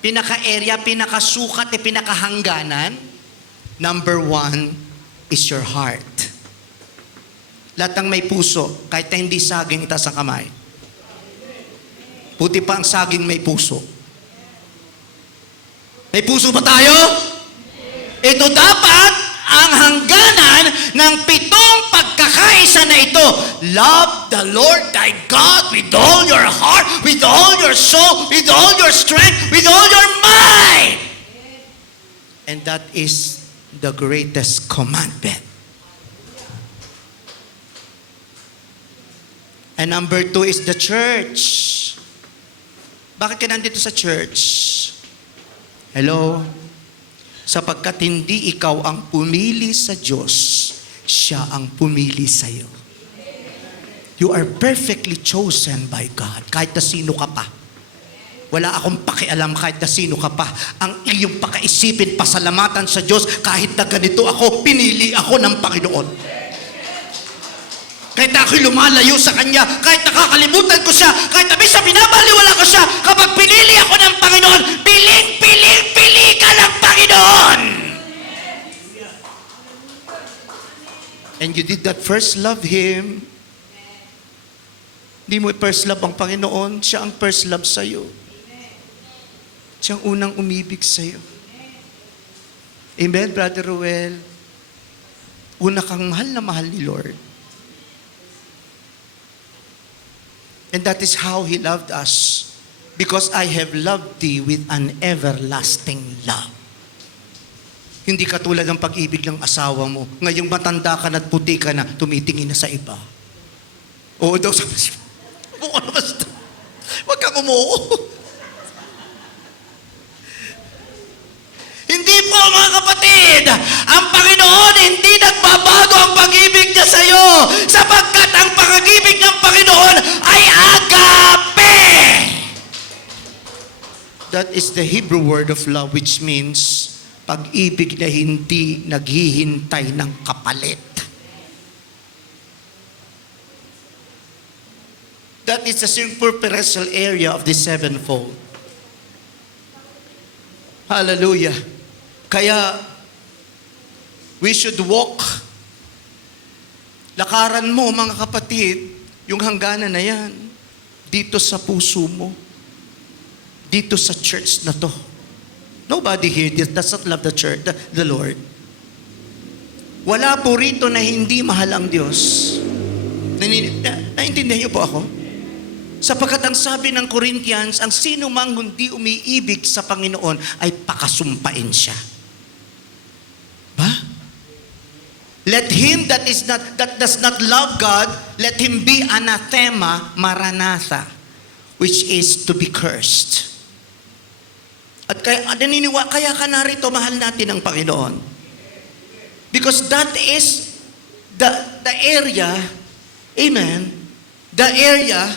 pinaka-area, pinakasukat, pinakahangganan, number 1 is your heart. Lahat ng may puso, kahit na hindi saging, itaas ang kamay. Buti pa ang saging may puso. May puso ba tayo? Ito dapat ang hangganan ng 7 pagkakaisa na ito. Love the Lord thy God with all your heart, with all your soul, with all your strength, with all your mind. And that is the greatest commandment. And number 2 is the church. Bakit ka nandito sa church? Hello? Sapagkat hindi ikaw ang pumili sa Diyos, siya ang pumili sa iyo. You are perfectly chosen by God, kahit na sino ka pa. Wala akong pakialam kahit na sino ka pa. Ang iyong pakaisipin, pasalamatan sa Diyos, kahit na ganito ako, pinili ako ng Panginoon. Kahit na ako'y lumalayo sa Kanya, kahit nakakalimutan ko siya, kahit na minsan binabaliwala ko siya, kapag pinili ako ng Panginoon, pili ka ng Panginoon! And you did that first love Him. Hindi mo first love ang Panginoon, siya ang first love sa'yo. Siya ang unang umibig sa'yo. Amen, Brother Ruel? Una kang mahal ni Lord. And that is how He loved us. Because I have loved thee with an everlasting love. Hindi katulad ng pag-ibig ng asawa mo. Ngayong matanda ka na at puti ka na, tumitingin na sa iba. Oo daw, sabi siya. Basta. Huwag kang umuo. Hindi po mga kapatid, ang Panginoon hindi nagbabago ang pag-ibig niya sa iyo sapagkat ang pag-ibig ng Panginoon ay agape. That is the Hebrew word of love which means pag-ibig na hindi naghihintay ng kapalit. That is the superficial area of the sevenfold. Hallelujah. Kaya, we should walk. Lakaran mo, mga kapatid, yung hangganan na yan, dito sa puso mo. Dito sa church na to. Nobody here does not love the church, the Lord. Wala po rito na hindi mahal ang Diyos. Naintindihan niyo po ako? Sapagkat ang sabi ng Corinthians, ang sino mang hindi umiibig sa Panginoon ay pakasumpain siya. Ba? Let him that does not love God, let him be anathema, maranatha, which is to be cursed. At kaya ka narito, mahal natin ang Panginoon. Because that is the area, amen, the area,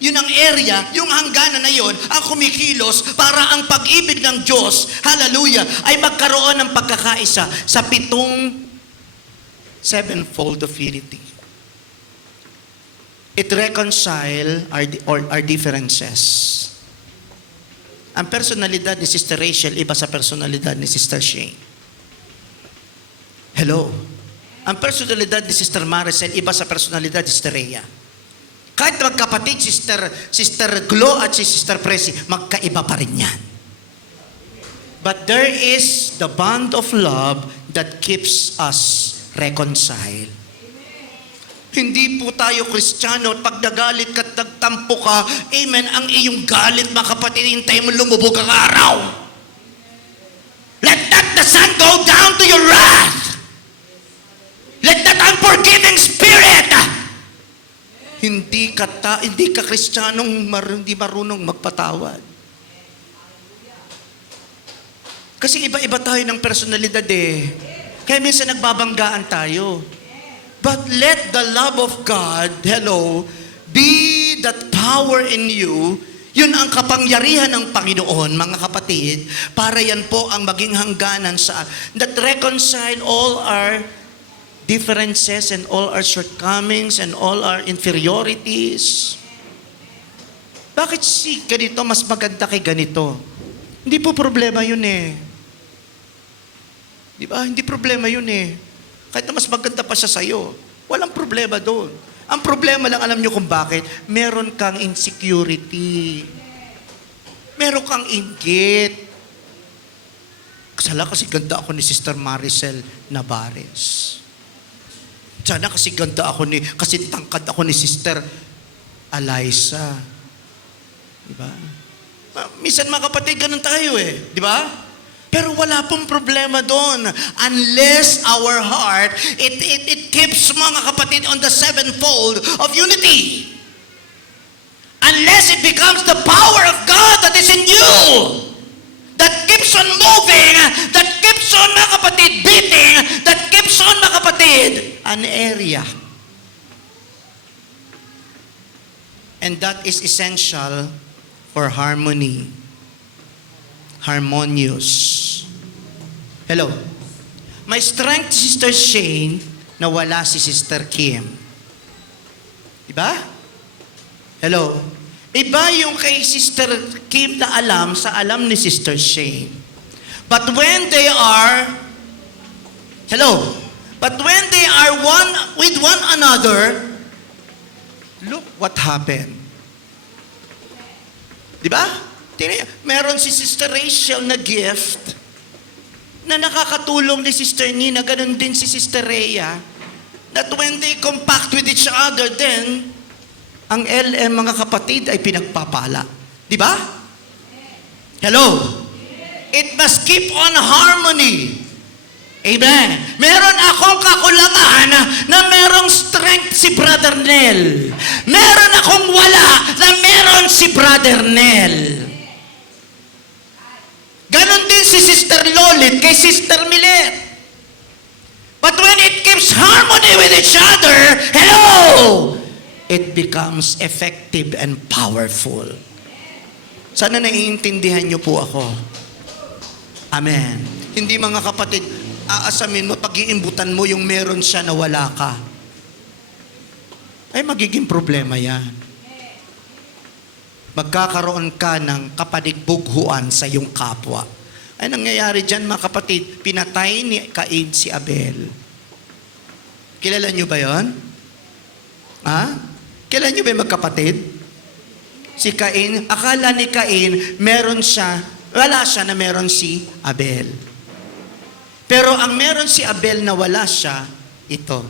yun ang area, yung hangganan na yun, ang kumikilos para ang pag-ibig ng Diyos, hallelujah, ay magkaroon ng pagkakaisa sa 7 sevenfold of unity. It reconcile our differences. Ang personalidad ni Sister Rachel, iba sa personalidad ni Sister Shane. Hello? Ang personalidad ni Sister Maricel, iba sa personalidad ni Sister Rhea. Kahit magkapatid, Sister Glo at si Sister Presi, magkaiba pa rin yan. But there is the bond of love that keeps us reconciled. Hindi po tayo Kristiyano at pag nagalit ka at nagtampo ka, amen, ang iyong galit, mga kapatid, hintay mo lumubog ang araw. Let not the sun go down to your wrath. Let that unforgiving spirit. Hindi ka Kristiyanong hindi marunong magpatawad. Kasi iba-iba tayo ng personalidad eh. Kaya minsan nagbabanggaan tayo. But let the love of God, hello, be that power in you. Yun ang kapangyarihan ng Panginoon, mga kapatid, para yan po ang maging hangganan sa that reconcile all our differences and all our shortcomings and all our inferiorities. Bakit si ganito mas maganda kay ganito? Hindi po problema yun eh. Di ba? Hindi problema yun eh. Kahit na mas maganda pa siya sa'yo, walang problema doon. Ang problema lang, alam nyo kung bakit? Meron kang insecurity. Meron kang inggit. Sana kasi ganda ako ni Sister Maricel Navarez. Sana kasi ganda ako kasi tangkad ako ni Sister Eliza. Di ba? Minsan mga kapatid, ganun tayo eh. Di ba? Pero wala pong problema doon. Unless our heart, it keeps mga kapatid on the sevenfold of unity. Unless it becomes the power of God that is in you, that keeps on moving, that keeps on mga kapatid beating, that keeps on mga kapatid an area. And that is essential for harmony. Harmonious. Hello. May strength si Sister Shane na wala si Sister Kim. Diba? Hello. Iba yung kay Sister Kim na alam sa alam ni Sister Shane. But when they are, hello, but when they are one with one another, look what happened. Diba? Meron si Sister Rachel na gift na nakakatulong ni Sister Nina, ganun din si Sister Rhea, that when they compact with each other, then ang LM mga kapatid ay pinagpapala. Di ba? Hello? It must keep on harmony. Amen. Meron akong kakulangan na merong strength si Brother Nel. Meron akong wala na meron si Brother Nel. Ganon din si Sister Lolit kay Sister Milet. But when it keeps harmony with each other, hello, it becomes effective and powerful. Sana naiintindihan niyo po ako. Amen. Hindi mga kapatid, aasamin mo, pag-iimbutan mo yung meron siya na wala ka. Ay magiging problema yan. Magkakaroon ka ng kapanigbughuan sa iyong kapwa. Ay nangyayari dyan mga kapatid, pinatay ni Cain si Abel. Kilala niyo ba yon? Ha? Kilala niyo ba yung magkapatid? Si Cain, akala ni Cain, meron siya, wala siya na meron si Abel. Pero ang meron si Abel na wala siya, ito.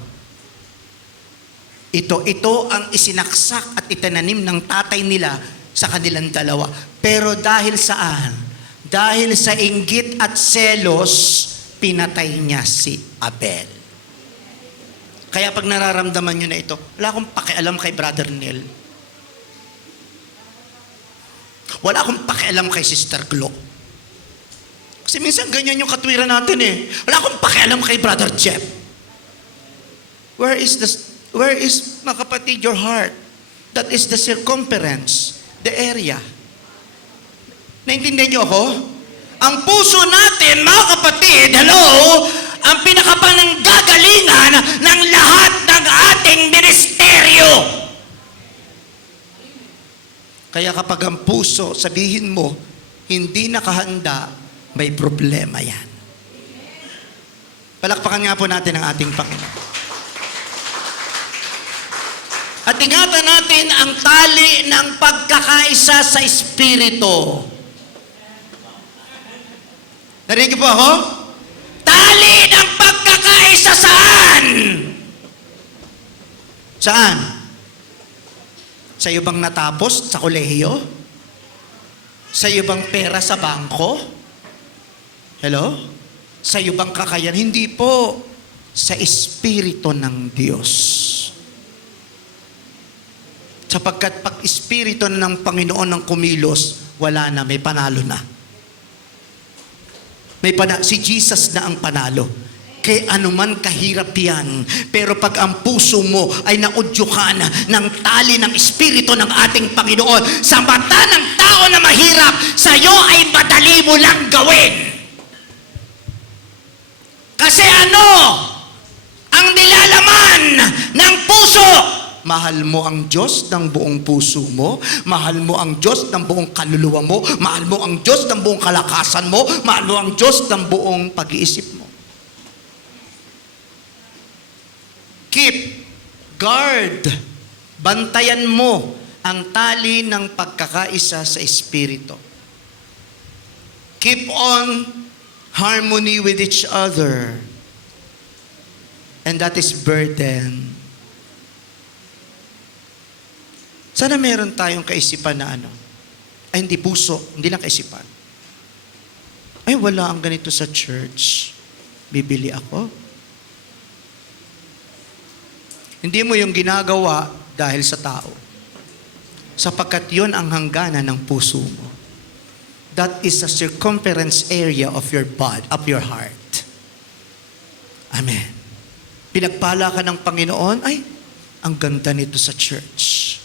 Ito ang isinaksak at itinanim ng tatay nila sa kanilang dalawa. Pero dahil saan? Dahil sa inggit at selos, pinatay niya si Abel. Kaya pag nararamdaman nyo na ito, wala akong pakialam kay Brother Neil. Wala akong pakialam kay Sister Glo. Kasi minsan ganyan yung katwiran natin eh. Wala akong pakialam kay Brother Jeff. Where is, mga kapatid, your heart? That is the circumference, the area. Naintindihan niyo ako? Ang puso natin, mga kapatid, hello, ang pinakapananggagalingan ng lahat ng ating ministeryo. Kaya kapag ang puso, sabihin mo, hindi nakahanda, may problema yan. Palakpakan nga po natin ang ating Panginoon. At ingatan natin ang tali ng pagkakaisa sa Espiritu. Narinig po ako? Tali ng pagkakaisa saan? Saan? Sa iyo bang natapos sa kolehiyo? Sa iyo bang pera sa bangko? Hello? Sa iyo bang kakayan? Hindi po. Sa Espiritu ng Diyos. Sapagkat pag Espiritu ng Panginoon ng kumilos, wala na, may panalo na. Si Jesus na ang panalo. Kay anuman kahirap yan. Pero pag ang puso mo ay naudyukan ng tali ng Espiritu ng ating Panginoon, sa mata ng tao na mahirap, sa'yo ay madali mo lang gawin. Kasi ano? Ang nilalaman ng puso, Mahal mo ang Diyos ng buong puso mo. Mahal mo ang Diyos ng buong kaluluwa mo. Mahal mo ang Diyos ng buong kalakasan mo. Mahal mo ang Diyos ng buong pag-iisip mo. Keep, guard, bantayan mo ang tali ng pagkakaisa sa Espiritu. Keep on harmony with each other. And that is burden. Sana meron tayong kaisipan na ay hindi puso, hindi lang kaisipan. Ay wala ang ganito sa church. Bibili ako. Hindi mo yung ginagawa dahil sa tao. Sapagkat yun ang hangganan ng puso mo. That is the circumference area of your body, of your heart. Amen. Pinagpala ka ng Panginoon, ay, ang ganda nito sa church.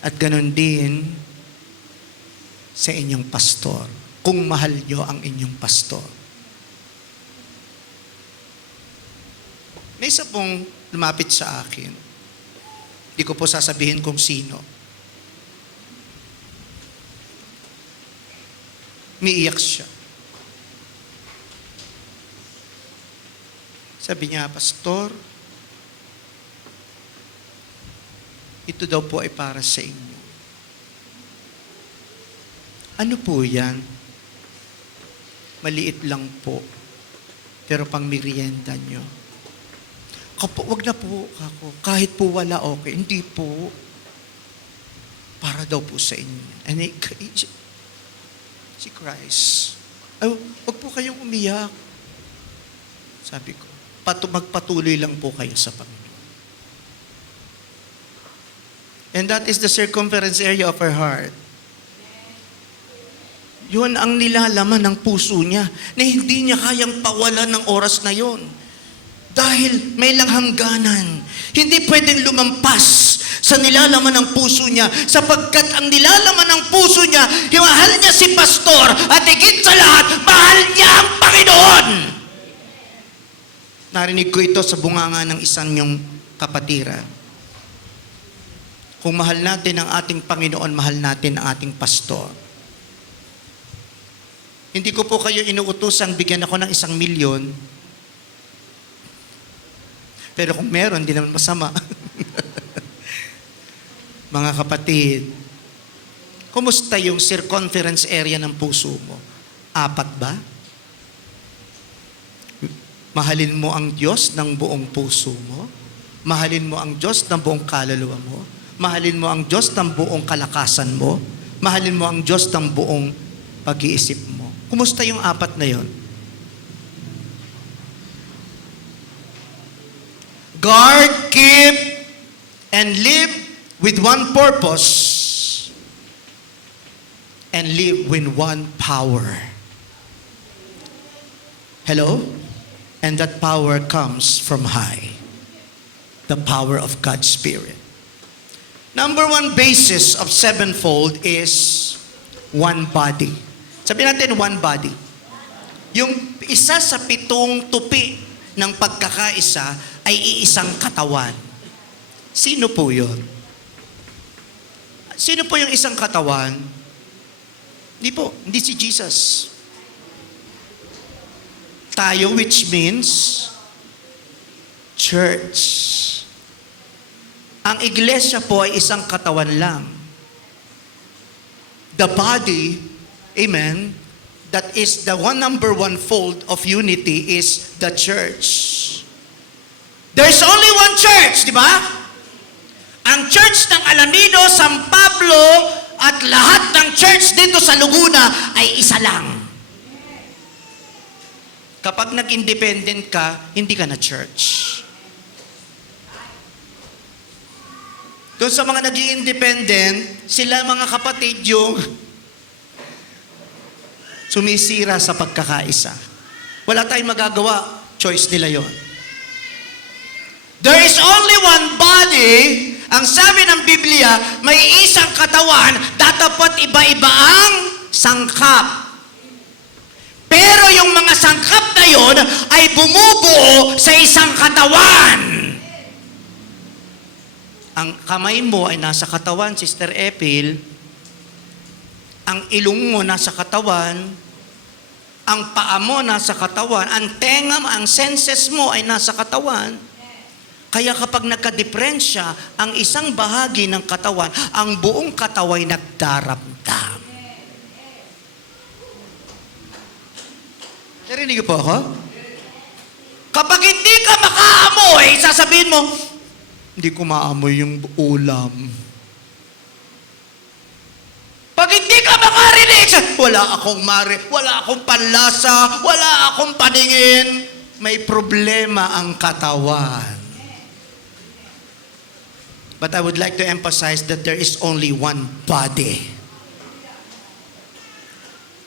At ganun din sa inyong pastor, kung mahal nyo ang inyong pastor. May isa pong lumapit sa akin. Hindi ko po sasabihin kung sino. Umiiyak siya. Sabi niya, Pastor, ito daw po ay para sa inyo. Ano po yan? Maliit lang po. Pero pang merienda nyo. Wag na po ako. Kahit po wala, okay. Hindi po. Para daw po sa inyo. And si Christ, ay, wag po kayong umiyak. Sabi ko, magpatuloy lang po kayo sa Panginoon. And that is the circumference area of her heart. Yun ang nilalaman ng puso niya na hindi niya kayang pawalan ng oras na yun. Dahil may lang hangganan. Hindi pwedeng lumampas sa nilalaman ng puso niya sapagkat ang nilalaman ng puso niya, mahal niya si Pastor at higit sa lahat, mahal niya ang Panginoon. Narinig ko ito sa bunganga ng isang niyong kapatiran. Kung mahal natin ang ating Panginoon, mahal natin ang ating pastor. Hindi ko po kayo inuutosang bigyan ako ng 1,000,000. Pero kung meron, di naman masama. Mga kapatid, kumusta yung circumference area ng puso mo? 4 ba? Mahalin mo ang Diyos ng buong puso mo. Mahalin mo ang Diyos ng buong kaluluwa mo. Mahalin mo ang Diyos ng buong kalakasan mo. Mahalin mo ang Diyos ng buong pag-iisip mo. Kumusta yung 4 na yon? Guard, keep, and live with one purpose and live with one power. Hello? And that power comes from high. The power of God's Spirit. Number 1 basis of sevenfold is one body. Sabihin natin, one body. Yung isa sa 7 tupi ng pagkakaisa ay iisang katawan. Sino po yun? Sino po yung isang katawan? Hindi si Jesus. Tayo, which means church. Ang iglesia po ay isang katawan lang. The body, amen, that is the number 1 fold of unity is the church. There's only one church, di ba? Ang church ng Alamido, San Pablo, at lahat ng church dito sa Laguna ay isa lang. Kapag nag-independent ka, hindi ka na church. Doon sa mga nag-i-independent, sila mga kapatid yung sumisira sa pagkakaisa. Wala tayong magagawa. Choice nila yon. There is only one body. Ang sabi ng Biblia, may isang katawan, dapat iba-iba ang sangkap. Pero yung mga sangkap na yon ay bumubuo sa isang katawan. Ang kamay mo ay nasa katawan, Sister Epil. Ang ilong mo nasa katawan. Ang paa mo nasa katawan. Ang tenga mo, ang senses mo ay nasa katawan. Kaya kapag nagka-diferensya ang isang bahagi ng katawan, ang buong katawan ay nagdaramdam. Narinig po ako? Kapag hindi ka makaamoy, sasabihin mo, hindi ko maamoy yung ulam. Pag hindi ka makarinig, wala akong panlasa, wala akong paningin, may problema ang katawan. But I would like to emphasize that there is only one body.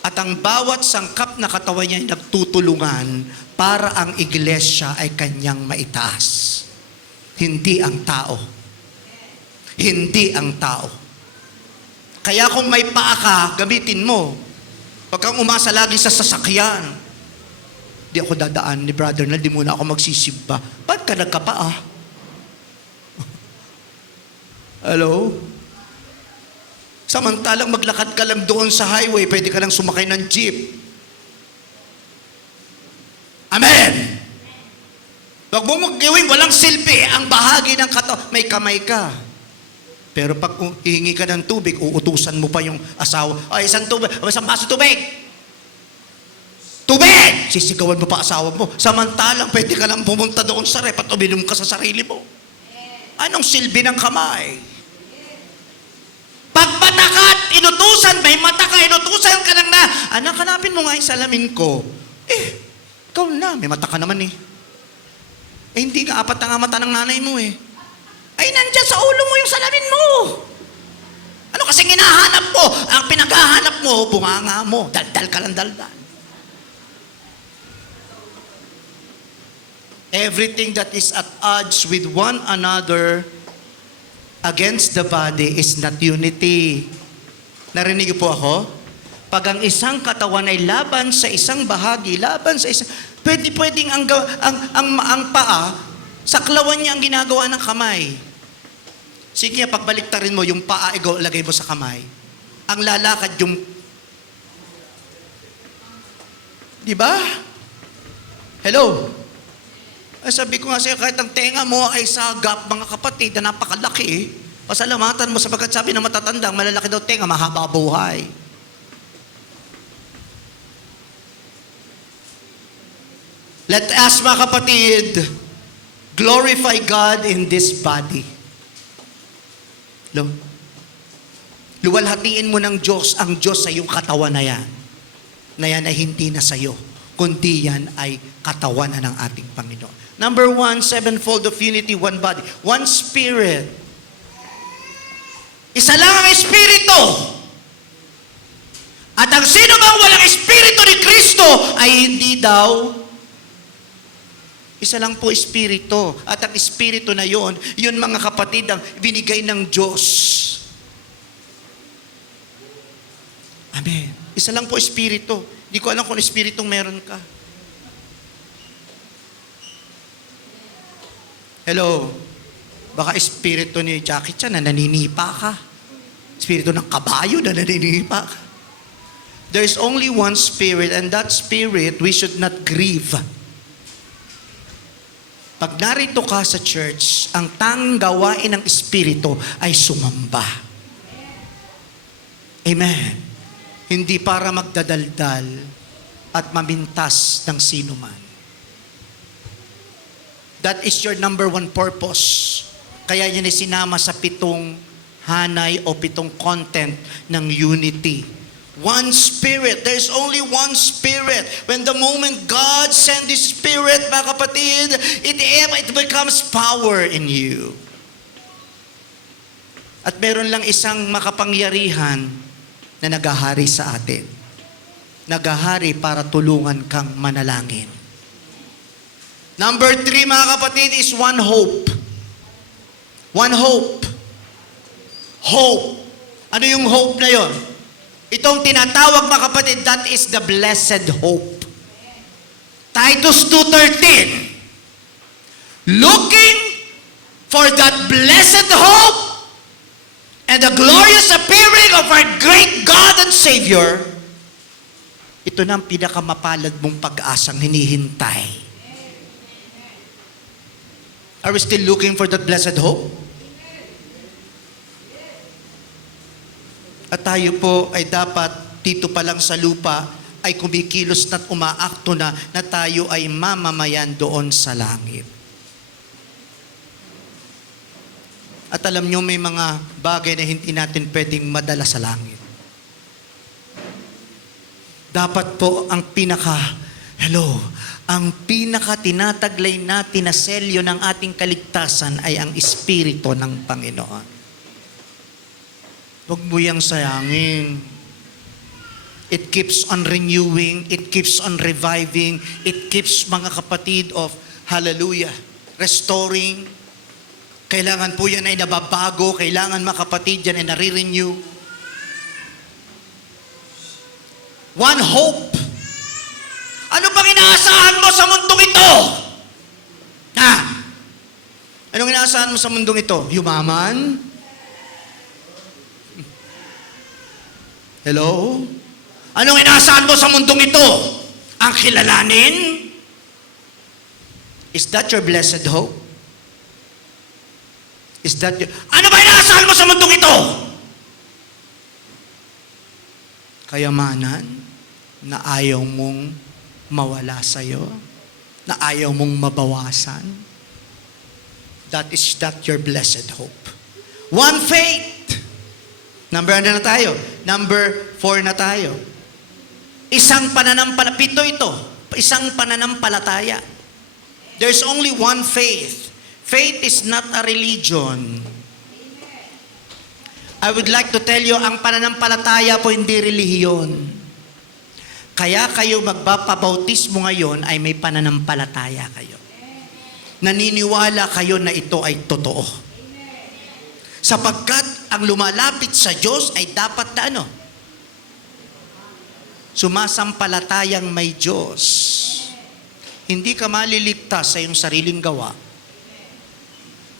At ang bawat sangkap na katawan niya ay nagtutulungan para ang iglesia ay kanyang maitaas. Hindi ang tao. Hindi ang tao. Kaya kung may paa ka, gamitin mo. Pag kang umasa lagi sa sasakyan, di ako dadaan ni brother na di muna ako magsisimba. Ba't ka nagkapaa? Hello? Samantalang maglakad ka lang doon sa highway, pwede ka lang sumakay ng jeep. Amen! Huwag mo magawin walang silbi ang bahagi ng katawan. May kamay ka. Pero pag hihingi ka ng tubig, uutusan mo pa yung asawa. Ay, isang baso tubig. Tubig! Sisigawan mo pa asawa mo. Samantalang pwede ka lang pumunta doon sa rep at uminom ka sa sarili mo. Anong silbi ng kamay? Pag matakat, inutusan, may mata ka, inutusan ka lang na, anak, hanapin mo nga yung salamin ko. Ikaw na, may mata ka naman eh. Hindi ka, apat na nga mata ng nanay mo eh. Ay, nandyan sa ulo mo yung salamin mo. Ano kasing hinahanap mo? Ang pinaghahanap mo, bunganga mo. Daldal ka lang, daldal. Everything that is at odds with one another against the body is not unity. Narinig po ako? Pag ang isang katawan ay laban sa isang bahagi, laban sa isang... Pwedeng ang paa, saklawan niya ang ginagawa ng kamay. Sige, pagbaliktarin mo, yung paa, lagay mo sa kamay. Ang lalakad yung... Di ba? Hello? Ay, sabi ko nga sa'yo, kahit ang tenga mo ay sagap, mga kapatid, na napakalaki. Pasalamatan mo sapagkat sabi ng matatandang, malalaki daw tenga, mahaba buhay. Let us, mga kapatid, glorify God in this body. Luwalhatiin mo ng Diyos ang Diyos sa iyong katawan na yan. Na yan ay hindi na sa iyo, kundi yan ay katawan na ng ating Panginoon. Number 1, sevenfold of unity, one body. One spirit. Isa lang ang espiritu. At ang sino bang walang espiritu ni Kristo ay hindi daw. Isa lang po espiritu. At ang espiritu na yon, yun mga kapatid, ang binigay ng Diyos. Amen. Isa lang po espiritu. Hindi ko alam kung espiritong meron ka. Hello? Baka espiritu ni Jackie Chan na naninipa ka. Espiritu ng kabayo na naninipa ka. There is only one spirit, and that spirit we should not grieve. Pag narito ka sa church, ang tanging gawain ng espiritu ay sumamba. Amen. Hindi para magdadaldal at mamintas ng sino man. That is your number 1 purpose. Kaya yan ay sinama sa 7 hanay o 7 content ng unity. One Spirit. There's only one Spirit. When the moment God sent His Spirit, mga kapatid, it becomes power in you. At meron lang isang makapangyarihan na nagahari sa atin. Nagahari para tulungan kang manalangin. Number 3, mga kapatid, is one hope. One hope. Hope. Ano yung hope na yon? Itong tinatawag, mga kapatid, that is the blessed hope. Titus 2:13. Looking for that blessed hope and the glorious appearing of our great God and Savior, ito na ang pinakamapalad mong pag-asang hinihintay. Are we still looking for that blessed hope? At tayo po ay dapat dito pa lang sa lupa ay kumikilos na't umaakto na tayo ay mamamayan doon sa langit. At alam nyo, may mga bagay na hindi natin pwedeng madala sa langit. Dapat po ang ang pinaka tinataglay natin na selyo ng ating kaligtasan ay ang Espiritu ng Panginoon. Huwag mo yang sayangin. It keeps on renewing, it keeps on reviving, it keeps, mga kapatid, of, hallelujah, restoring. Kailangan po yan ay nababago, kailangan, mga kapatid, yan ay nare-renew. One hope. Ano bang inaasahan mo sa mundong ito? Ha? Anong inaasahan mo sa mundong ito? Yumaman? Hello? Anong inaasahan mo sa mundong ito? Ang kilalanin? Is that your blessed hope? Is that your... Ano ba inaasahan mo sa mundong ito? Kayamanan na ayaw mong mawala sa'yo, na ayaw mong mabawasan. That is that your blessed hope. One faith. Number 4 na tayo. Isang pananampalataya. Ito. Isang pananampalataya. There's only one faith. Faith is not a religion. I would like to tell you, ang pananampalataya po hindi relihiyon. Kaya kayo magbapabautismo ngayon ay may pananampalataya kayo. Naniniwala kayo na ito ay totoo. Sapagkat ang lumalapit sa Diyos ay dapat na sumasampalatayang may Diyos. Hindi ka maliligtas sa iyong sariling gawa.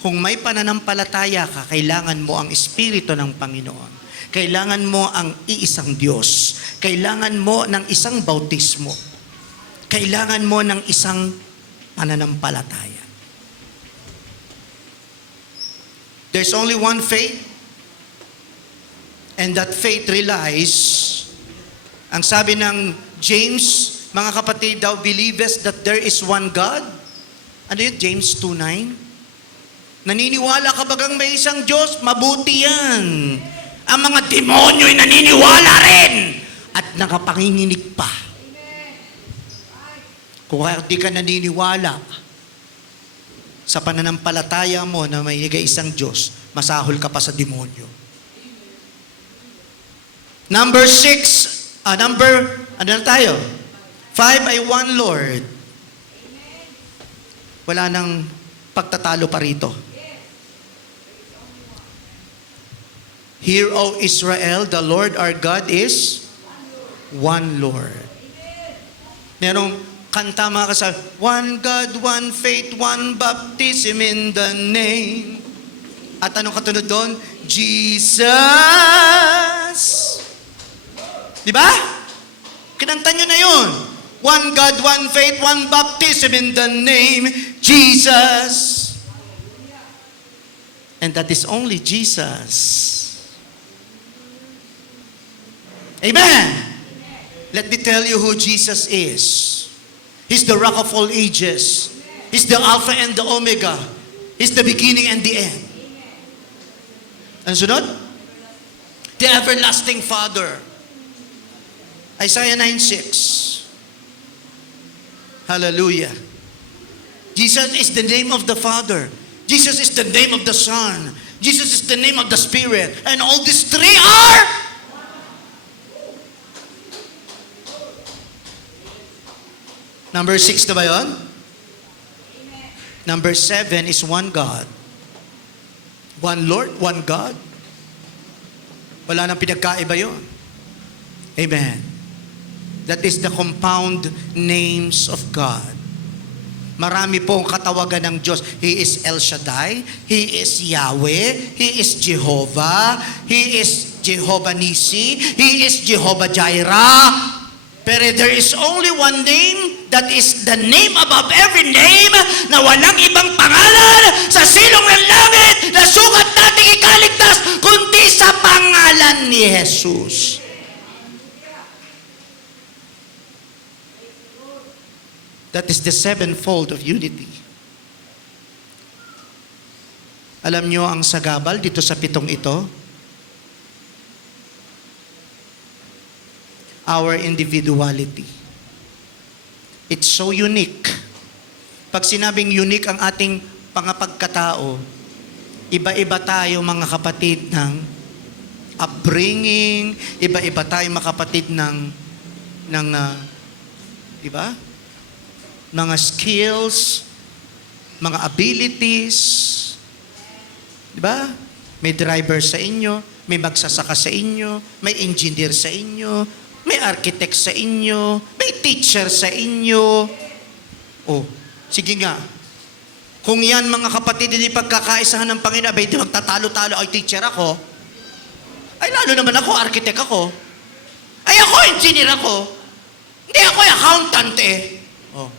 Kung may pananampalataya ka, kailangan mo ang Espiritu ng Panginoon. Kailangan mo ang iisang Diyos. Kailangan mo ng isang bautismo. Kailangan mo ng isang pananampalataya. There's only one faith, and that faith relies, ang sabi ng James, mga kapatid, thou believest that there is one God? Ano yun? James 2:9? Naniniwala ka bagang may isang Diyos? Mabuti yan. Ang mga demonyo'y naniniwala rin at nakapanginginig pa. Kung di ka naniniwala sa pananampalataya mo na may isang Diyos, masahol ka pa sa demonyo. Number 6 tayo? 5 ay one Lord. Wala nang pagtatalo pa rito. Hear, O Israel, the Lord our God is one Lord. Merong kanta mga kasal, one God, one faith, one baptism in the name. At anong katunod doon? Jesus. Di ba? Kinanta nyo na yun. One God, one faith, one baptism in the name, Jesus. And that is only Jesus. Amen. Let me tell you who Jesus is. He's the rock of all ages. He's the Alpha and the Omega. He's the beginning and the end. Ano sunod? The everlasting Father. Isaiah 9:6. Hallelujah. Jesus is the name of the Father. Jesus is the name of the Son. Jesus is the name of the Spirit. And all these three are... Number 6 na ba yun? Number 7 is one God. One Lord, one God. Wala nang pinagkaiba yun. Amen. That is the compound names of God. Marami pong katawagan ng Diyos. He is El Shaddai, He is Yahweh, He is Jehovah, He is Jehovah Nisi, He is Jehovah Jireh. Pero there is only one name that is the name above every name na walang ibang pangalan sa silong ng langit na sukat nating ikaligtas kundi sa pangalan ni Jesus. That is the sevenfold of unity. Alam nyo ang sagabal dito sa pitong ito? Our individuality. It's so unique. Pag sinabing unique ang ating pangapagkatao, iba-iba tayo mga kapatid ng upbringing, iba-iba tayo mga kapatid ng di ba? Mga skills, mga abilities, di ba? May driver sa inyo, may magsasaka sa inyo, may engineer sa inyo, may architect sa inyo, may teacher sa inyo. Oh, sige nga. Kung yan mga kapatid, hindi pagkakaisahan ng Panginoon, abay, di magtatalo-talo, ay teacher ako. Ay lalo naman ako, architect ako. Ay ako, engineer ako. Hindi ako accountant eh. Oh.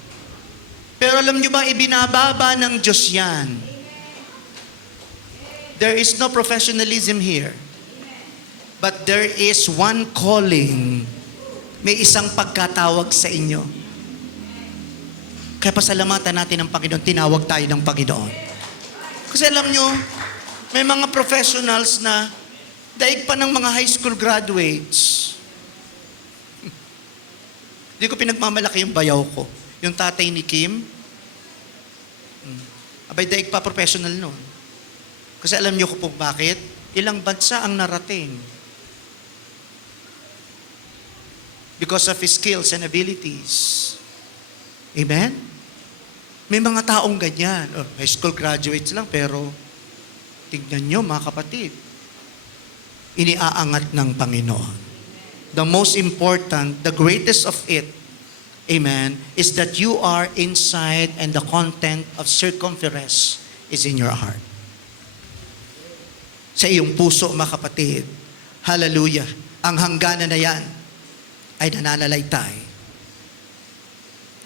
Pero alam nyo ba, ibinababa ng Diyos yan. There is no professionalism here. But there is one calling. May isang pagkatawag sa inyo. Kaya pasalamatan natin ng Panginoon, tinawag tayo ng Panginoon. Kasi alam nyo, may mga professionals na daig pa ng mga high school graduates. Hindi ko pinagmamalaki yung bayaw ko. Yung tatay ni Kim, abay daig pa professional noon. Kasi alam niyo kung bakit? Ilang bansa ang narating. Because of his skills and abilities. Amen? May mga taong ganyan. Oh, high school graduates lang, pero tignan nyo mga kapatid. Iniaangat ng Panginoon. The most important, the greatest of it, amen, is that you are inside and the content of circumference is in your heart. Sa iyong puso, mga kapatid. Hallelujah. Ang hangganan na yan ay nananalaytay.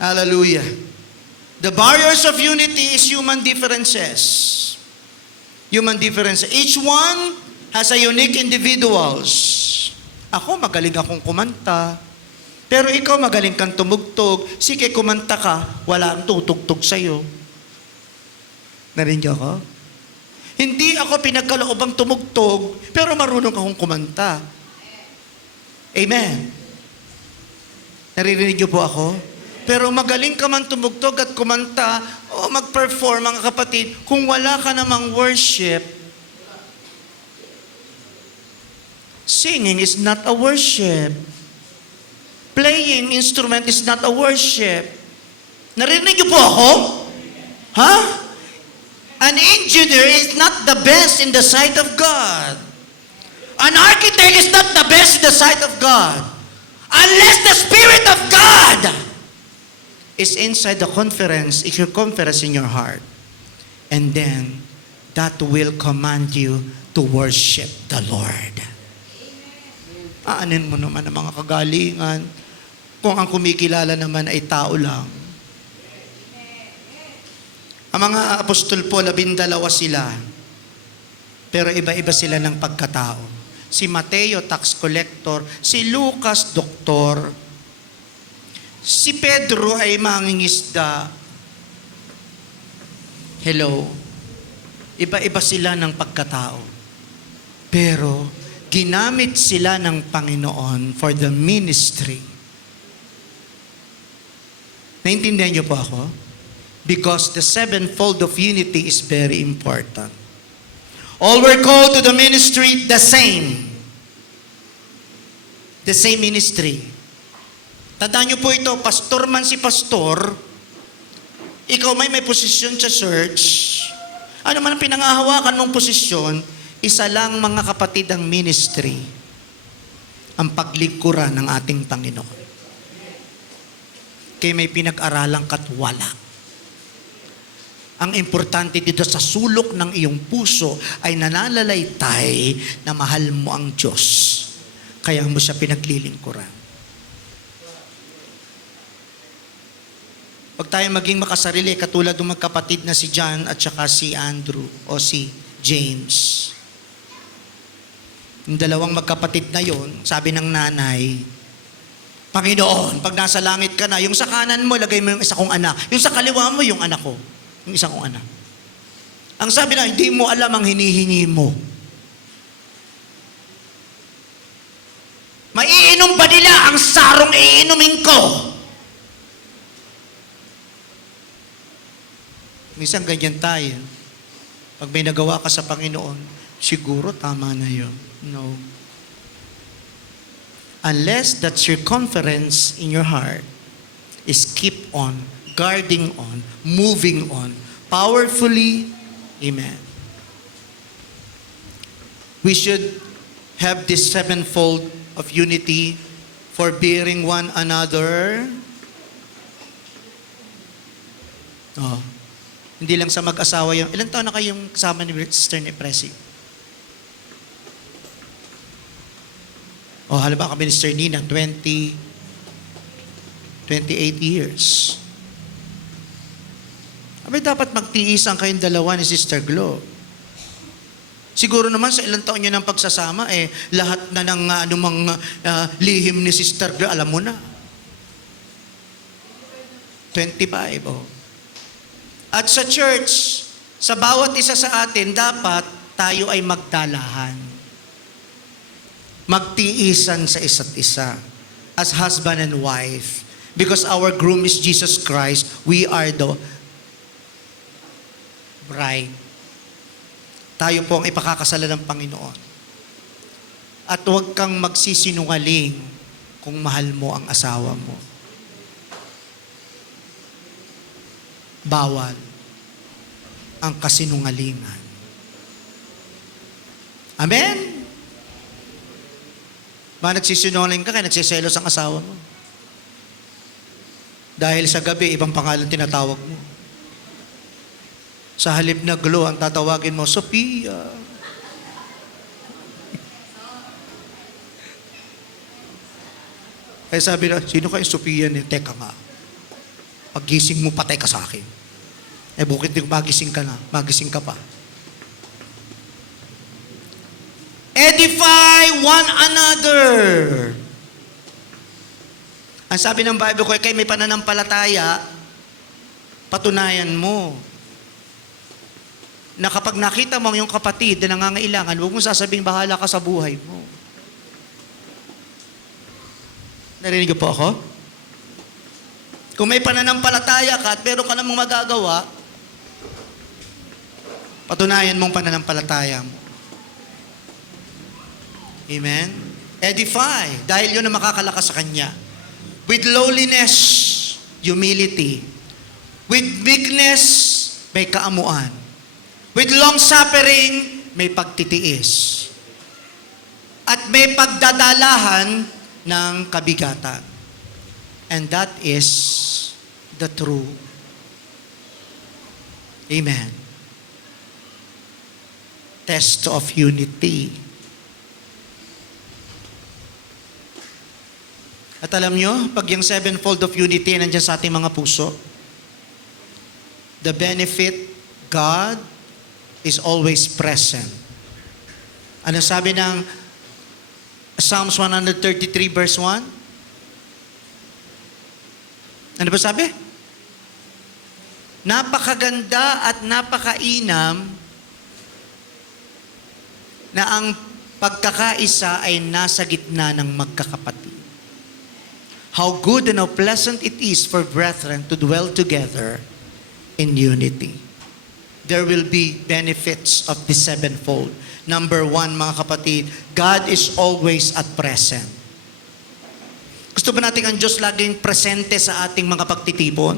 Hallelujah. The barriers of unity is human differences. Human differences. Each one has a unique individuals. Ako, magaling akong kumanta. Pero ikaw magaling kang tumugtog, sige kumanta ka, wala ang tutugtog sa'yo. Narinig ako? Hindi ako pinagkaloobang tumugtog, pero marunong akong kumanta. Amen. Naririnig niyo po ako? Pero magaling ka man tumugtog at kumanta o mag-perform, mga kapatid, kung wala ka namang worship, singing is not a worship. Playing instrument is not a worship. Narinig niyo po ako? Ha? An engineer is not the best in the sight of God. An architect is not the best in the sight of God. Unless the Spirit of God is inside the conference, if your conference in your heart. And then, that will command you to worship the Lord. Aanin mo naman ang mga kagalingan kung ang kumikilala naman ay tao lang. Ang mga apostol po, 12 sila. Pero iba-iba sila ng pagkatao. Si Mateo, tax collector. Si Lucas, doktor. Si Pedro ay mangingisda. Hello. Iba-iba sila ng pagkatao. Pero, ginamit sila ng Panginoon for the ministry. Naintindihan niyo po ako? Because the sevenfold of unity is very important. All were called to the ministry the same. The same ministry. Tandaan niyo po ito, pastor man si pastor, ikaw may posisyon sa church, ano man ang pinangahawakan mong posisyon, isa lang mga kapatid ang ministry, ang paglingkuran ng ating Panginoon. Kaya may pinag-aralang katwala. Ang importante dito sa sulok ng iyong puso ay nananalaytay na mahal mo ang Diyos. Kaya mo siya pinaglilingkuran. Pag tayo maging makasarili, katulad ng magkapatid na si John at saka si Andrew o si James. Yung dalawang magkapatid na yon, sabi ng nanay, Panginoon, pag nasa langit ka na, yung sa kanan mo, lagay mo yung isa kong anak. Yung sa kaliwa mo, yung anak ko. Yung isa kong anak. Ang sabi na, hindi mo alam ang hinihingi mo. Maiinom ba nila ang sarong iinumin ko? Minsan ganyan tayo. Pag may nagawa ka sa Panginoon, siguro tama na yun. No. Unless that circumference in your heart is keep on, guarding on, moving on, powerfully, amen. We should have this sevenfold of unity, forbearing one another. Oh. Hindi lang sa mag-asawa yung, ilan taon na kayong kasama ni Sister ni Presi? Oh, halimbawa kami ni Sister Nina, 28 years. Abay, dapat magtiisan kayong dalawa ni Sister Glo. Siguro naman sa ilang taon nyo ng pagsasama, lahat na ng anumang lihim ni Sister Glo, alam mo na. 25, oh. At sa church, sa bawat isa sa atin, dapat tayo ay magdalahan. Magtiisan sa isa't isa as husband and wife. Because our groom is Jesus Christ, we are the bride. Tayo po ang ipakakasalan ng Panginoon. At huwag kang magsisinungaling kung mahal mo ang asawa mo. Bawal ang kasinungalingan. Amen? Ba nagsisinungaling ka, kaya nagsiselos ang asawa mo. Dahil sa gabi, ibang pangalan tinatawag mo. Sa halip na Glo, ang tatawagin mo, Sophia. Kaya sabi na, sino kayo Sophia niya? Teka nga. Paggising mo, patay ka sa akin. Bukit din magising ka na, magising ka pa. Edify one another. Ang sabi ng Bible ko, kay may pananampalataya, patunayan mo na kapag nakita mo ang iyong kapatid na nangangailangan, huwag mo sasabing bahala ka sa buhay mo. Narinig po ako? Kung may pananampalataya ka at meron ka namang magagawa, patunayan mong pananampalataya mo. Amen? Edify, dahil yun ang makakalakas sa Kanya. With lowliness, humility. With meekness, may kaamuan. With long-suffering, may pagtitiis. At may pagdadalahan ng kabigatan. And that is the true. Amen. Test of unity. At alam nyo, pag yung sevenfold of unity nandiyan sa ating mga puso, the benefit, God is always present. Ano sabi ng Psalms 133 verse 1? Ano ba sabi? Napakaganda at napakainam na ang pagkakaisa ay nasa gitna ng magkakapatid. How good and how pleasant it is for brethren to dwell together in unity. There will be benefits of the sevenfold. Number one, mga kapatid, God is always at present. Gusto ba natin ang Diyos laging presente sa ating mga pagtitipon?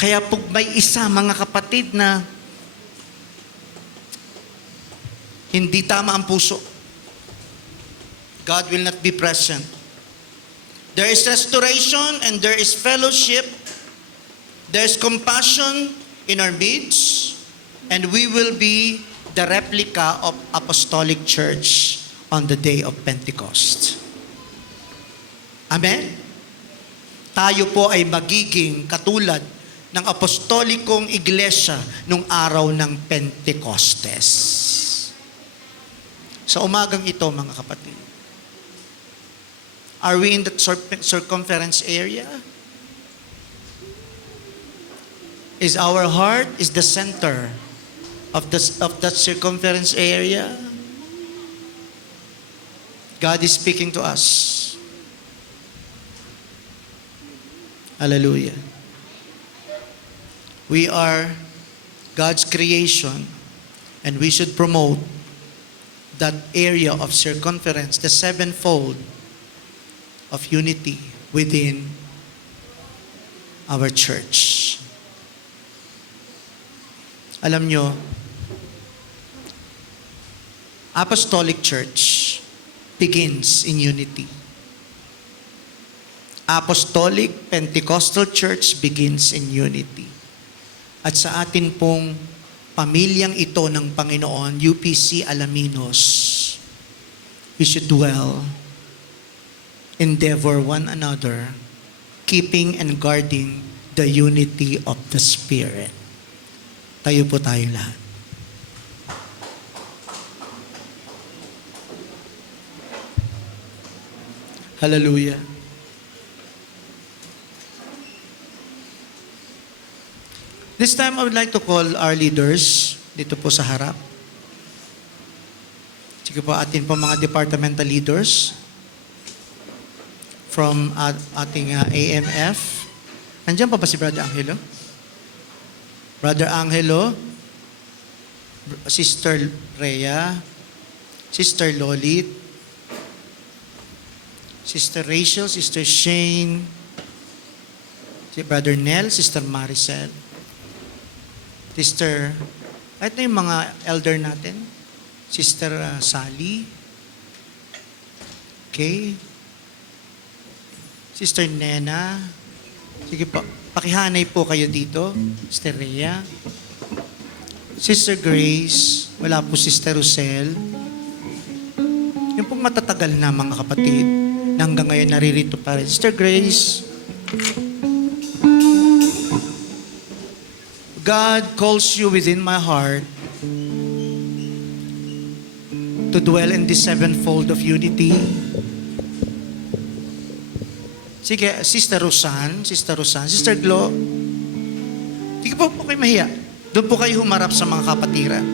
Kaya pag may isa, mga kapatid, na hindi tama ang puso, God will not be present. There is restoration and there is fellowship. There is compassion in our midst, and we will be the replica of Apostolic Church on the day of Pentecost. Amen? Tayo po ay magiging katulad ng apostolikong iglesia nung araw ng Pentecostes. Sa umagang ito, mga kapatid, are we in the circumference area? Is our heart is the center of that circumference area? God is speaking to us. Hallelujah. We are God's creation, and we should promote that area of circumference, the sevenfold of unity within our church. Alam nyo, Apostolic Church begins in unity. Apostolic Pentecostal Church begins in unity. At sa atin pong pamilyang ito ng Panginoon, UPC Alaminos, we should dwell, endeavor one another, keeping and guarding the unity of the Spirit. Tayo po tayong lahat. Hallelujah. This time, I would like to call our leaders dito po sa harap. Sige po, atin po mga departmental leaders from ating AMF. Andiyan pa ba si Brother Angelo? Brother Angelo, Sister Rhea, Sister Lolit, Sister Rachel, Sister Shane, si Brother Nel, Sister Maricel, Sister, ito yung mga elder natin, Sister Sally, okay, Sister Nena, sige po, pakihanay po kayo dito, Sister Rhea, Sister Grace, wala po Sister Rosel, yung pong matatagal na mga kapatid, na hanggang ngayon naririto pa rin. Sister Grace, God calls you within my heart to dwell in this sevenfold of unity. Sige, Sister Rosan, Sister Glo. Sige po kayo mahiya. Doon po kayo humarap sa mga kapatiran.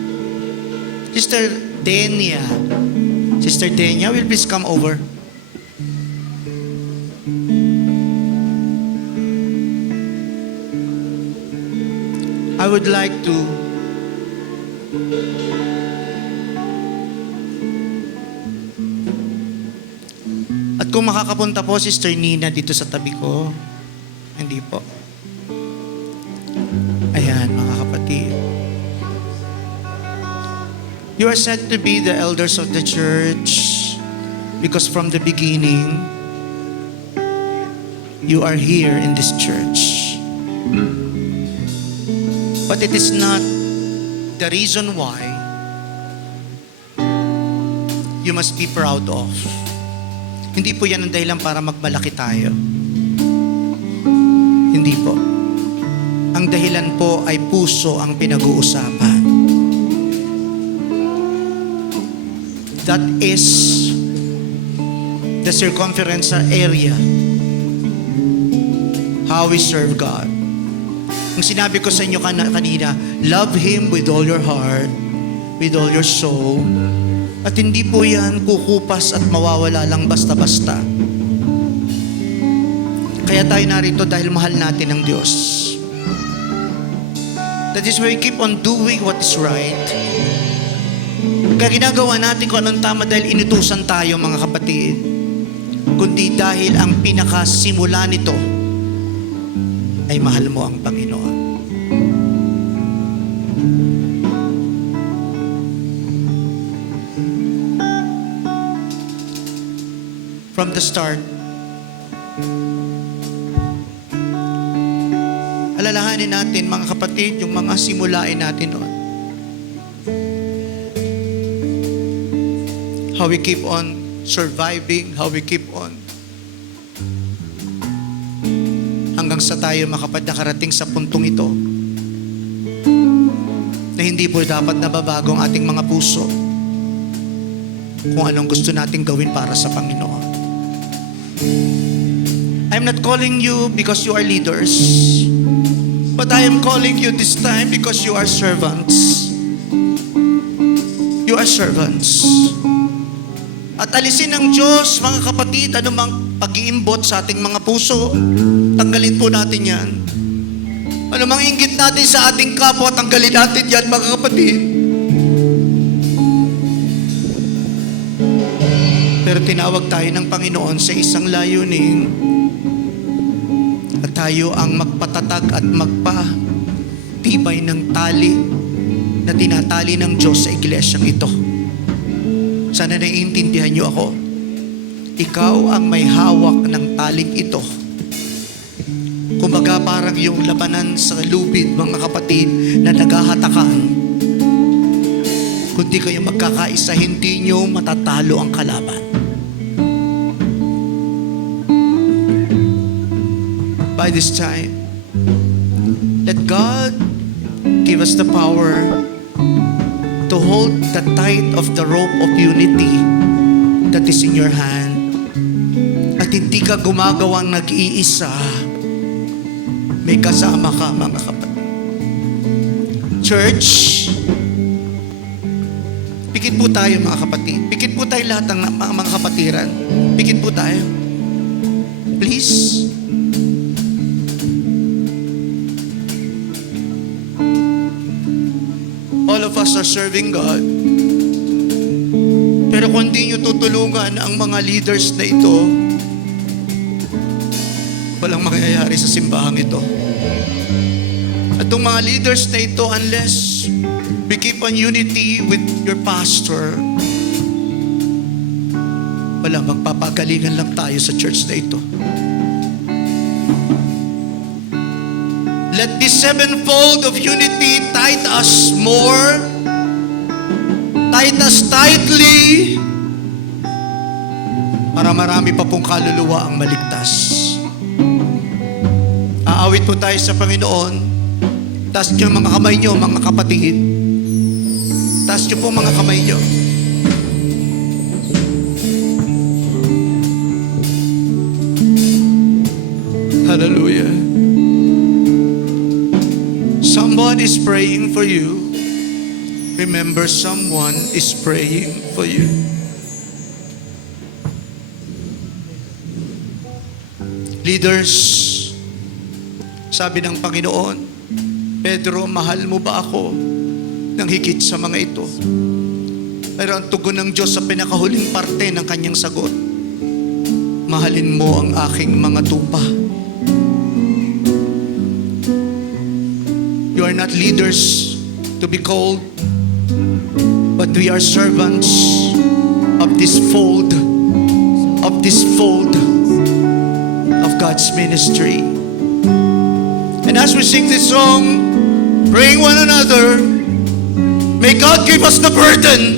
Sister Denia. Sister Denia, will please come over. I would like to at kung makakapunta po Sister Nina dito sa tabi ko, hindi po. Ayan mga kapatid. You are said to be the elders of the church because from the beginning you are here in this church. But it is not the reason why you must be proud of. Hindi po yan ang dahilan para magmalaki tayo. Hindi po. Ang dahilan po ay puso ang pinag-uusapan. That is the circumference area. How we serve God. Ang sinabi ko sa inyo kanina, love Him with all your heart, with all your soul, at hindi po yan kukupas at mawawala lang basta-basta. Kaya tayo narito dahil mahal natin ang Diyos. That is why we keep on doing what is right. Kaya ginagawa natin kung anong tama dahil inutusan tayo mga kapatid, kundi dahil ang pinakasimula nito ay mahal mo ang Panginoon. From the start, alam alalahanin natin, mga kapatid, yung mga simulain natin noon. How we keep on surviving, how we keep on. Hanggang sa tayo, mga kapatid, nakarating sa puntong ito, na hindi po dapat nababago ang ating mga puso kung anong gusto nating gawin para sa Panginoon. I'm not calling you because you are leaders, but I am calling you this time because you are servants. You are servants. At alisin ng Diyos, mga kapatid, anumang pag-iimbot sa ating mga puso, tanggalin po natin yan. Anumang inggit natin sa ating kapwa, tanggalin natin yan, mga kapatid. Pero tinawag tayo ng Panginoon sa isang layunin, at tayo ang magpatatag at magpatibay ng tali na tinatali ng Diyos sa iglesyang ito. Sana naiintindihan niyo ako. Ikaw ang may hawak ng taling ito. Kumbaga parang yung labanan sa lubid, mga kapatid, na naghahatakan. Kung di kayo magkakaisa, hindi niyo matatalo ang kalaban. By this time, let God give us the power to hold the tight of the rope of unity that is in your hand. At hindi ka gumagawang nag-iisa. May kasama ka, mga kapatid. Church, pikit po tayo, mga kapatid. Pikit po tayo lahat ng mga kapatiran. Pikit po tayo. Please. All of us are serving God. Pero kung di nyo tutulungan ang mga leaders na ito, walang mangyayari sa simbahang ito. At itong mga leaders na ito, unless we keep on unity with your pastor, wala, magpapagalingan lang tayo sa church na ito. Let this sevenfold of unity tie us more, tie us tightly, para marami pa pong kaluluwa ang maligtas. Aawit po tayo sa Panginoon. Taas niyo mga kamay niyo, mga kapatid. Taas niyo po mga kamay niyo. Hallelujah. Someone is praying for you. Remember, someone is praying for you. Leaders, sabi ng Panginoon, Pedro, mahal mo ba ako ng higit sa mga ito? Pero ang tugon ng Diyos sa pinakahuling parte ng kanyang sagot, mahalin mo ang aking mga tupa. You are not leaders to be called, but we are servants of this fold of God's ministry. And as we sing this song, praying one another, may God give us the burden.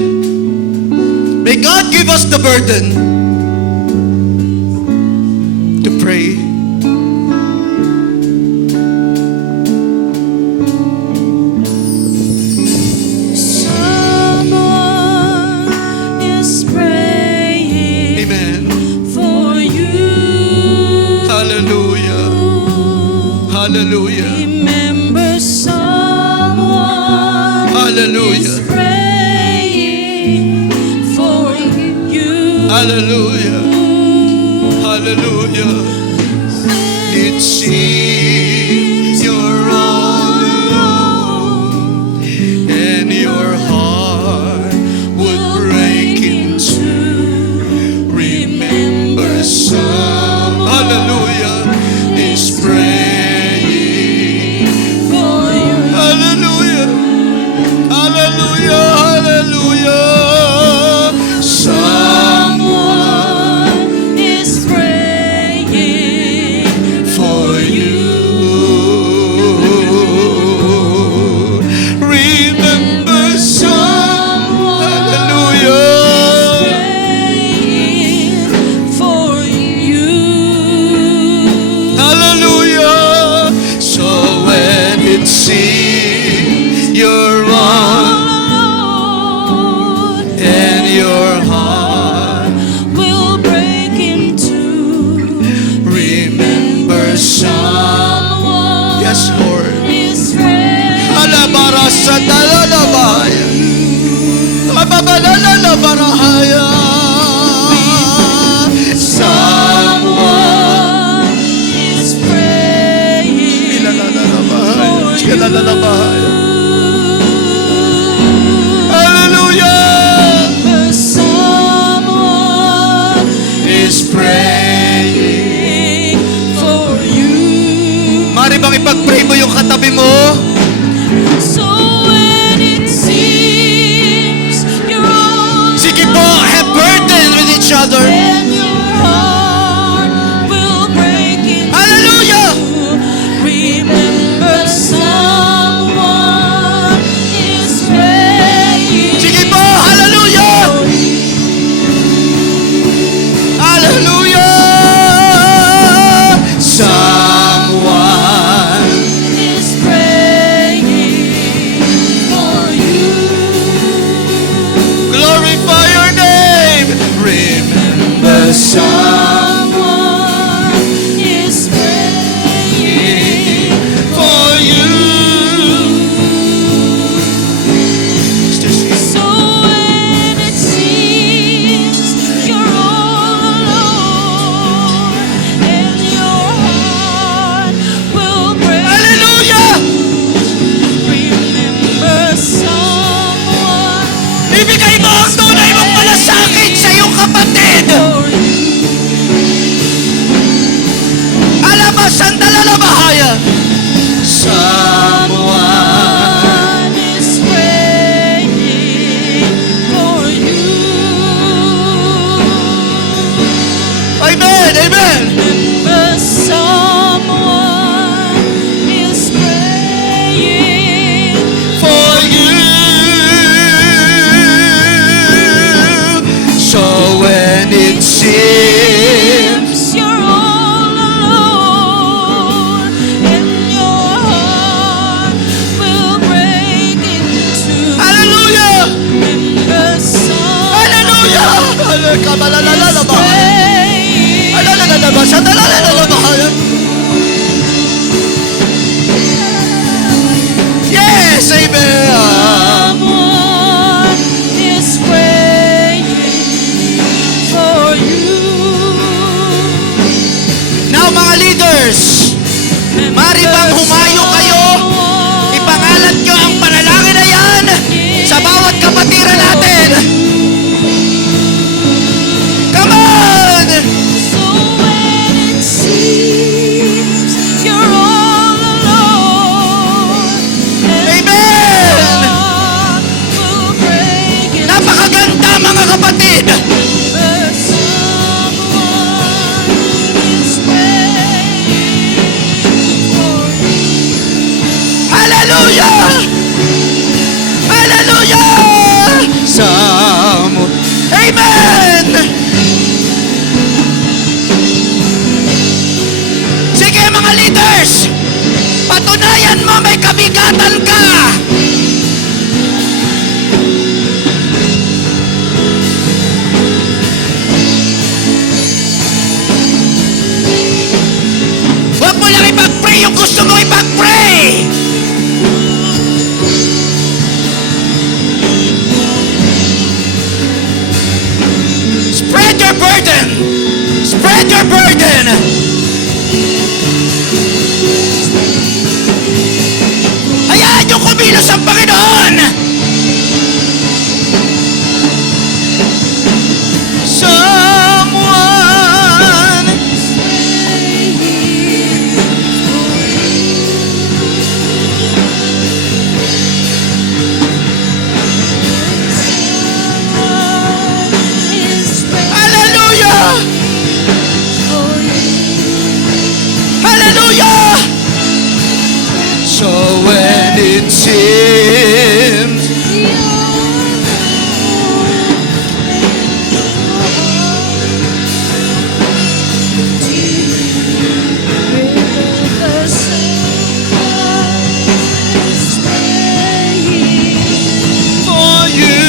May God give us the burden to pray. Hallelujah. Remember someone Hallelujah. is praying for you. Hallelujah. Hallelujah. It seems you're all alone and your heart would break in two. Remember someone, hallelujah, is praying. ipag-pray mo yung katabi mo. So when it seems you're all Sige po, have burden with each other. and your heart will break in Hallelujah! remember someone is praying Sige po, hallelujah! for you. Hallelujah! Someone Is praying for you. glorify your name. Remember Someone is praying for you. So when it seems you're all alone and your heart will break, Hallelujah! remember someone Ibigay mo ang tunay mong malasakit sa iyong kapatid. for you. Alabas ang dalalabahaya. Someone. Someone is praying for you. Amen, amen. Remember someone is praying For you. So when it seems you're all alone and your heart will break into Hallelujah! remember someone Hallelujah! Kabalalala ba? praying Alalala ba? Sa dalalala ba? Yes, amen. someone is praying for you. Now mga leaders, mari bang humayo kayo? Ipangalan nyo ang panalangin na yan sa bawat kapatiran natin. Come on! So when it seems you're all alone and Amen! your heart will break in Napakaganda mga kapatid! remember someone is praying for you. Hallelujah! Hallelujah! Amen! Sige mga leaders! Patunayan mo may kabigatan ka! Huwag mo lang ipag-pray yung gusto mo ipag-pray! Spread your burden! Spread your burden! Hayaan niyo kumilos ang Panginoon! Someone Hallelujah! Hallelujah! So when it seems for you.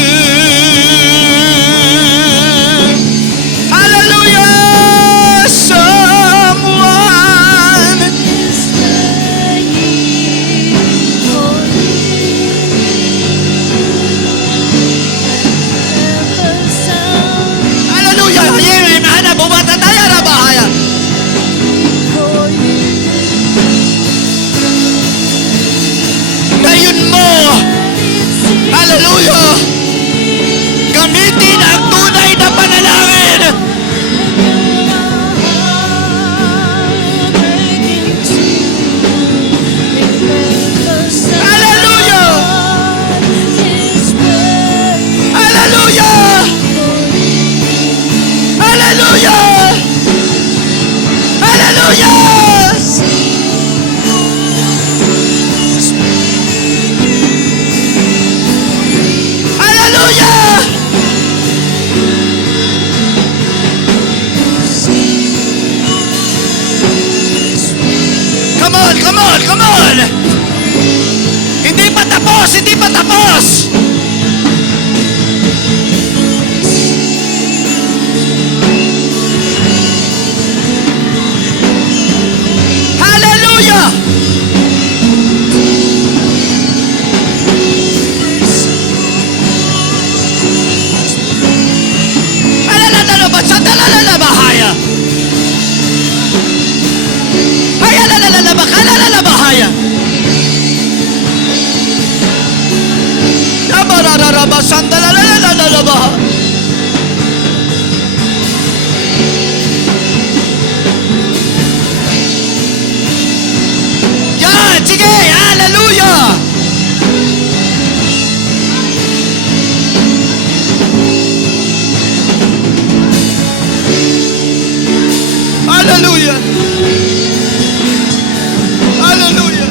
Hallelujah! Someone on, come on, come on! Hindi pa tapos, hindi pa tapos! Hallelujah! Bahaya. Haya la bahaya. Nabararaba sandala la bahaya. Yan, sige, hallelujah. Hallelujah. Hallelujah.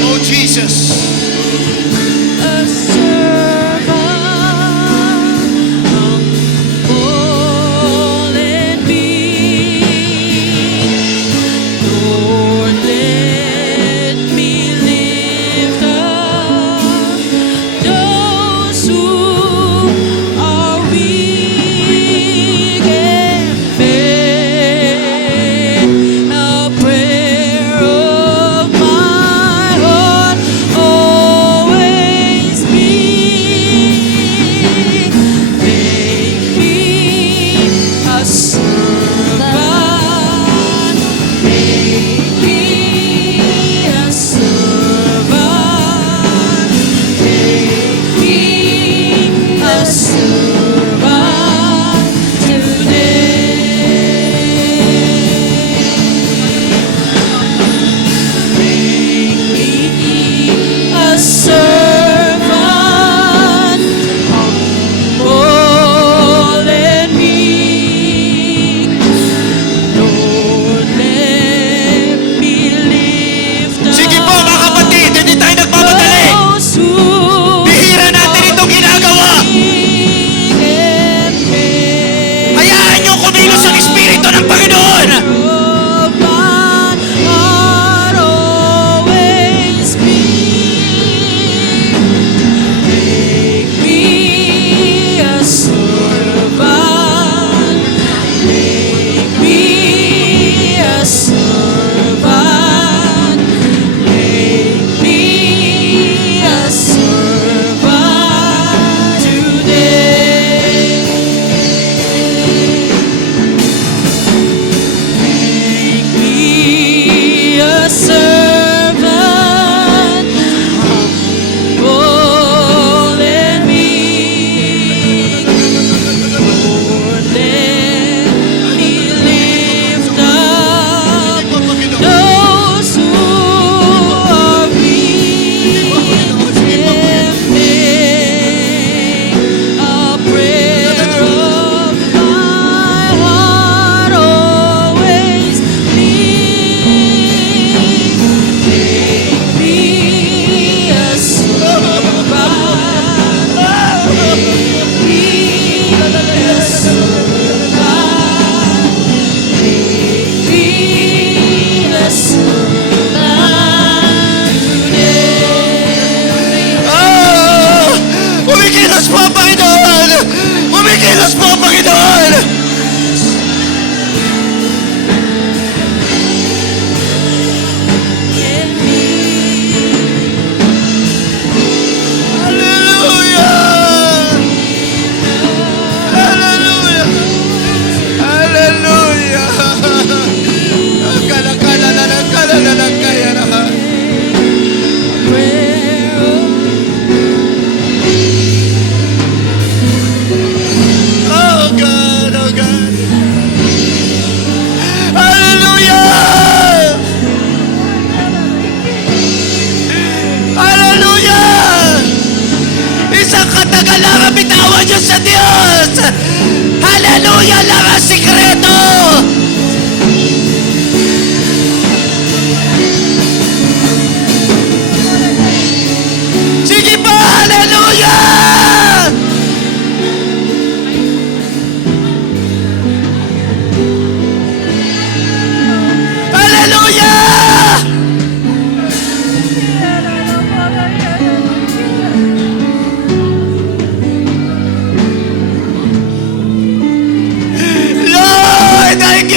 Oh Jesus. A servant humble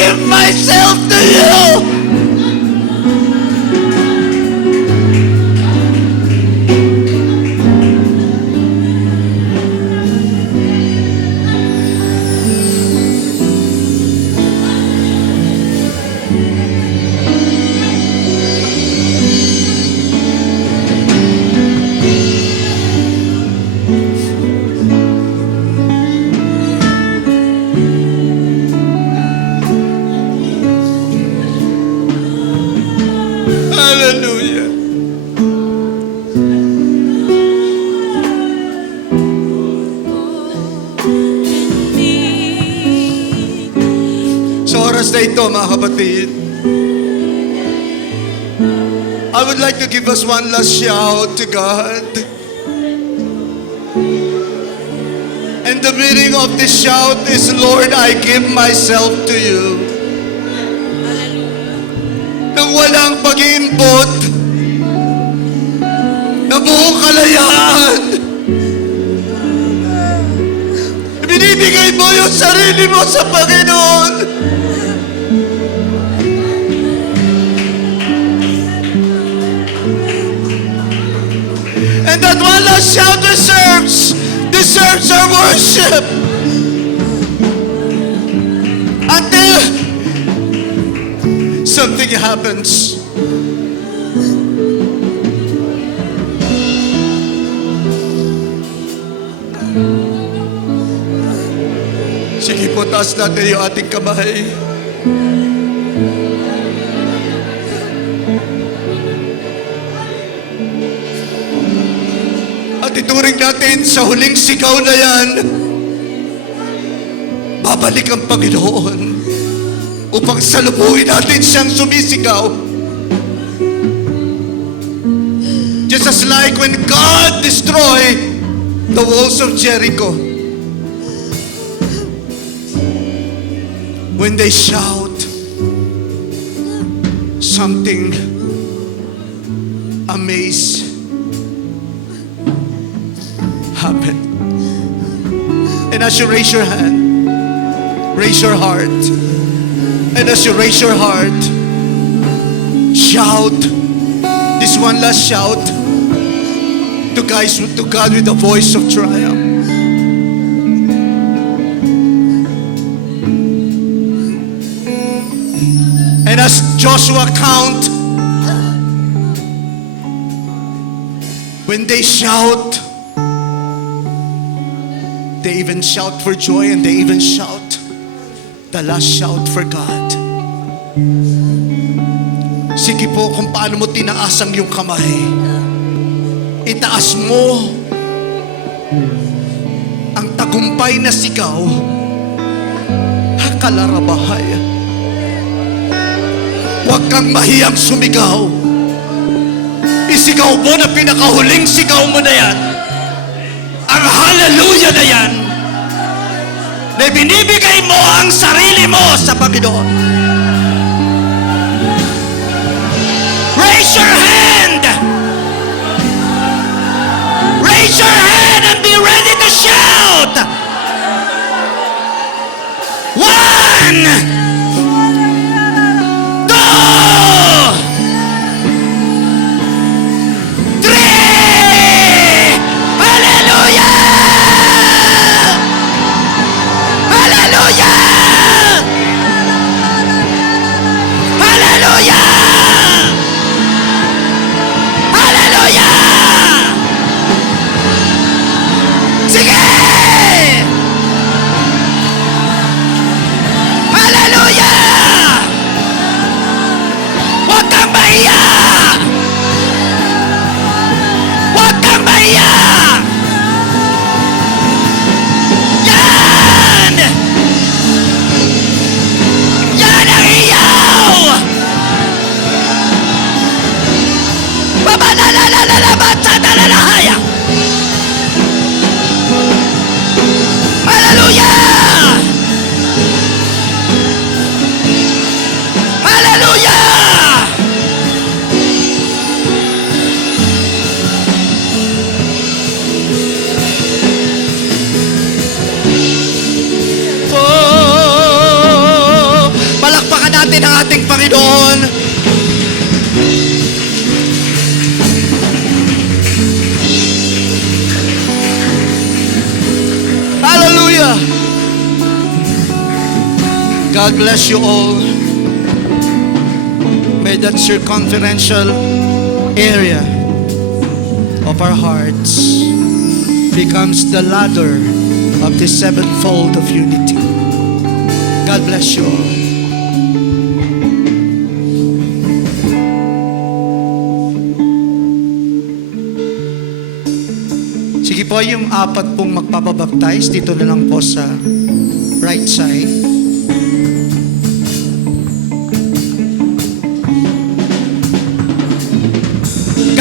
give myself to you. Hallelujah. Sa oras na ito, mga kapatid, I would like to give us one last shout to God. And the meaning of this shout is, Lord, I give myself to you. Nang walang pag-iimpot, na buong kalayaan, binibigay mo yung sarili mo sa Panginoon. And that one last shout deserves our worship. Until something happens. Sige po, taas natin yung ating kamay. At ituring natin sa huling sigaw na yan, babalik ang Panginoon upang salubungin natin siyang sumisigaw. Just as like when God destroyed the walls of Jericho, when they shout, something amazing happen. And as you raise your hand, raise your heart. And as you raise your heart, shout this one last shout to God with a voice of triumph. And as Joshua count, when they shout, they even shout for joy, and they even shout the last shout for God. Sige po, kung paano mo tinaas ang iyong kamay, itaas mo ang tagumpay na sigaw. Hakalarabahay. Huwag kang mahiyang sumigaw. Isigaw mo na pinakahuling sigaw mo na yan. Ang hallelujah na yan, na binibigay mo ang sarili mo sa Panginoon. Raise your hand! Raise your hand and be ready to shout! 1, 1, God bless you all. May that circumferential area of our hearts becomes the ladder of the sevenfold of unity. God bless you all. Sige po, yung apat pong magpapabaptize, dito na lang po sa right side.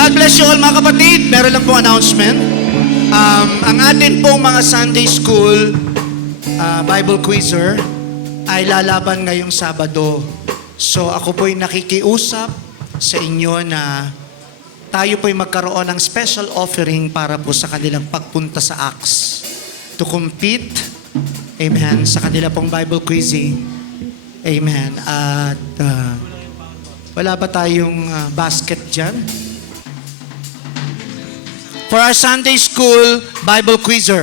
God bless you all mga kapatid. Meron lang pong announcement. Ang atin pong mga Sunday School Bible Quizzer ay lalaban ngayong Sabado. So ako po'y nakikiusap sa inyo na tayo po'y magkaroon ng special offering para po sa kanilang pagpunta sa Acts to compete, amen, sa kanila pong Bible quizzing, amen. At wala ba tayong basket dyan? For our Sunday School Bible Quizzer,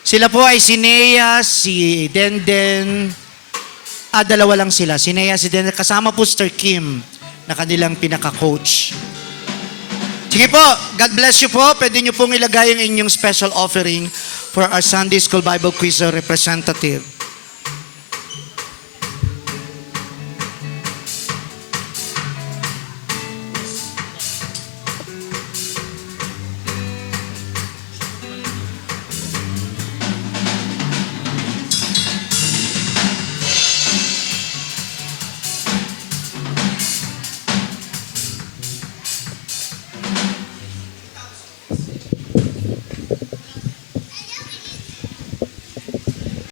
sila po ay si Nea, si Denden, dalawa lang sila. Si Nea, si Denden, kasama po Sir Kim na kanilang pinaka-coach. Sige po, God bless you po. Pwede nyo pong ilagay ang inyong special offering for our Sunday School Bible Quizzer representative.